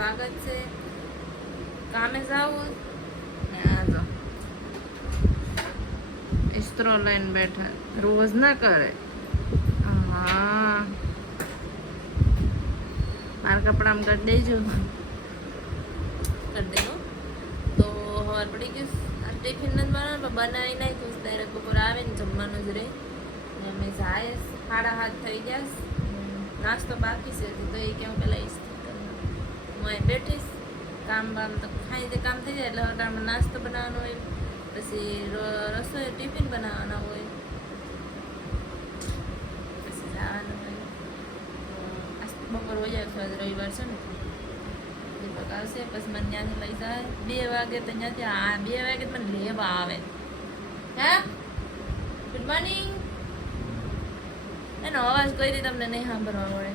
સ્વાગત છે. કામે જાવું ને આ જો ઇસ્ત્રો લઈને બેઠા. રોજ ના કરે. હા મારા કપડામાં કરી દેજો. કરી દેજો તો ખબર પડી ગઈ. ટિફિન નથી બનાવવાનું બનાવી નાખ્યું. ડાયરેક્ટ બપોર આવે ને જમવાનું જ રહે. અમે જાય 7:30 થઈ ગયા. નાસ્તો બાકી છે તો એ કે હું પેલા હું અહીં બેઠીશ. કામ બામ તો ખાઈ દે કામ થઈ જાય એટલે અટાણમાં નાસ્તો બનાવવાનો હોય, પછી રસોઈ ટિફિન બનાવવાના હોય, પછી જવાનું હોય. બપોર હોય જાય. આજ રવિવાર છે ને દીપક આવશે પછી મને ત્યાંથી લઈ જાય. 2 વાગે તો ત્યાંથી 2 વાગે મને લેવા આવે. હે ગુડ મોર્નિંગ. એનો અવાજ કોઈ દી તમને નહીં સાંભળવા મળે.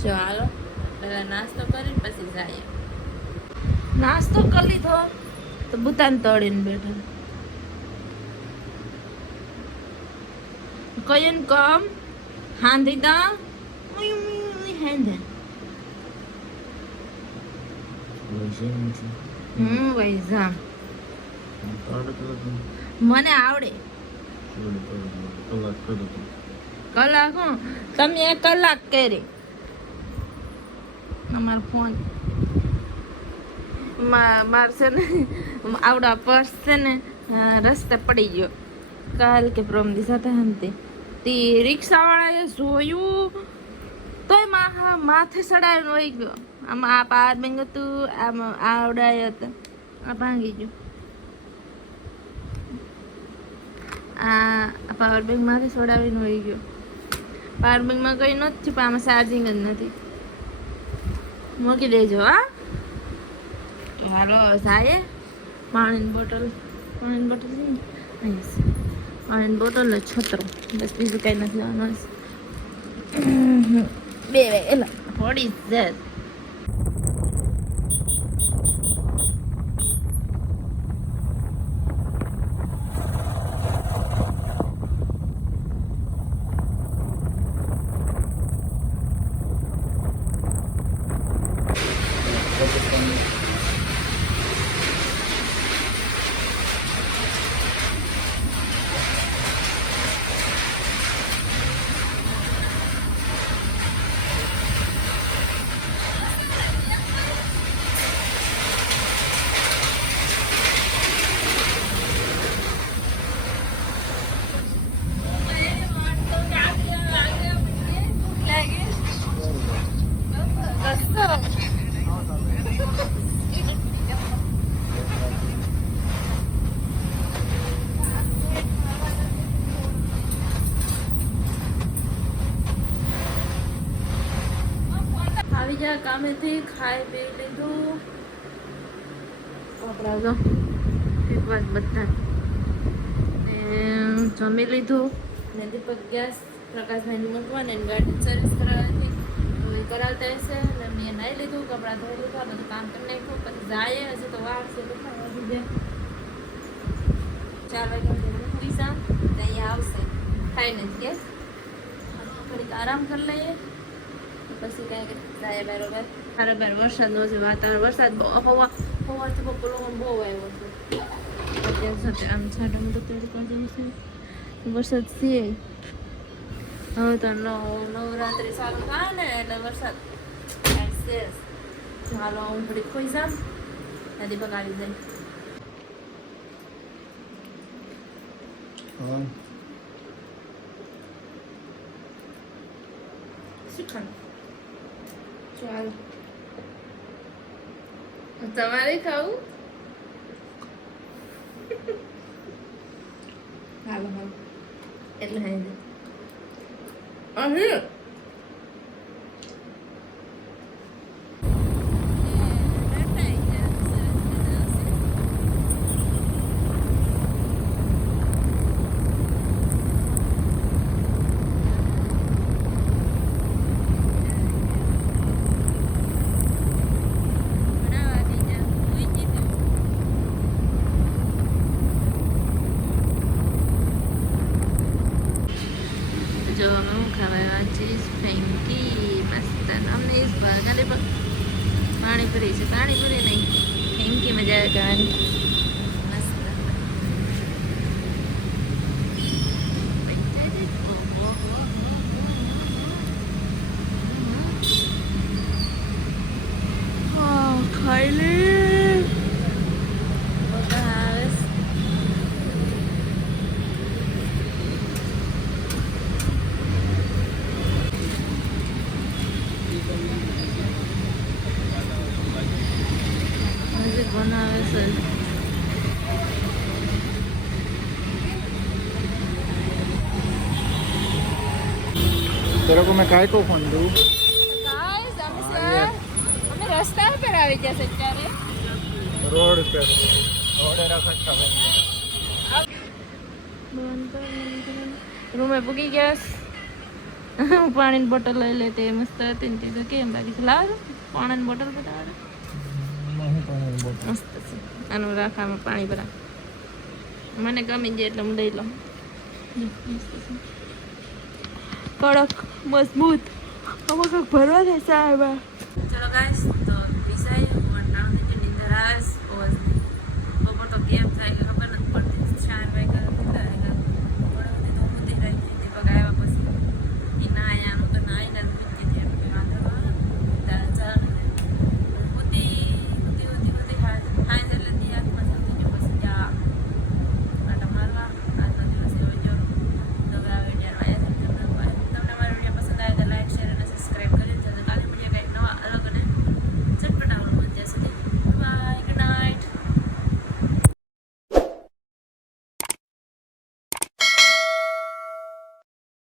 જો હાલો પહેલા નાસ્તો કરીને પછી જાય. નાસ્તો કરી લીધો તો બુતાન તળીને બેઠા. કયન કમ હાંધી દા હેંધે વૈઝા મને આવડે. કલાક હું તમે 1 કલાક કરી. અમારો ફોન માર છે ને આવડા પર્સ છે ને રસ્તે પડી ગયો. કાલ કે પ્રમ દિશા હતા તે રિક્ષાવાળાએ જોયું તોય માથે ચડાવીને વહી ગયો. આમાં આ પાર બેંગ હતું, આમ આવડાય હતા, આ ભાંગી ગયું. આ પાવર બેંક માંથી ચડાવીને વહી ગયો. પાવર બેંકમાં કંઈ નથી પણ આમાં ચાર્જિંગ જ નથી. મૂકી દેજો. હા હાલો સાહેબ. પાણીની બોટલ છે ને પાણીની બોટલ ને છત્રો બસ બીજું કંઈ નથી લેવાનું. 2 એલા પડી જ આવી ગયા કામેથી. ખાઈ પી લીધું. કપડા જો એક વાર બધા જમી લીધું. ને દીપક ગેસ પ્રકાશભાઈની મૂકવાને ગાડી સર્વિસ કરાવવાની તો એ કરાવતા હશે. અને મેં નાહી લીધું, કપડાં ધોઈ લીધા, બધું કામ કરી નાખ્યું. પછી જાય હજી તો વાર છે. 4 વાગ્યા પૈસા અહીંયા આવશે ખાઈને જ ગેસ. થોડીક આરામ કરી લઈએ પછી કાંઈ જાય બરોબર. બરાબર વરસાદનો છે વાતાવરણ. વરસાદ સવારથી બપોર બહુ આવ્યો હતો. અત્યારે સાથે આમ છાંટા મોટો તડકો જેવું છે. વરસાદ છે હવે તો નવરાત્રિ ચાલુ થાય ને એટલે વરસાદ છે. ચાલો હું થોડીક ખોઈ જામ નદી પકાવી જાય. શું ચાલ તમારે ખાવું? હાલો હાલો એટલે અહીં જો અમે ખાવા આવ્યા છીએ મજા આવે ખાવાની ખાઈ લે બનાવે છે तेरे को मैं काय को फोन दूं ગાઈસ અમે રસ્તા પર આવી ગયા છે અત્યારે रोड पे रोड रखा था રૂમે પૂગી ગયા પાણીની બોટલ લઈ લે તે મસ્ત હતી ને તે કેમ બાકી લાવ પાણીની બોટલ બતાવે नहीं पानी बोतल મસ્ત છે આનું રાખવામાં પાણી ભરા મને ગમી જાય એટલે હું લઈ લઉં મસ્ત છે કડક મજબૂત આમાં કંઈક ભરવા થાય સાહેબ ચલો ગાઈસ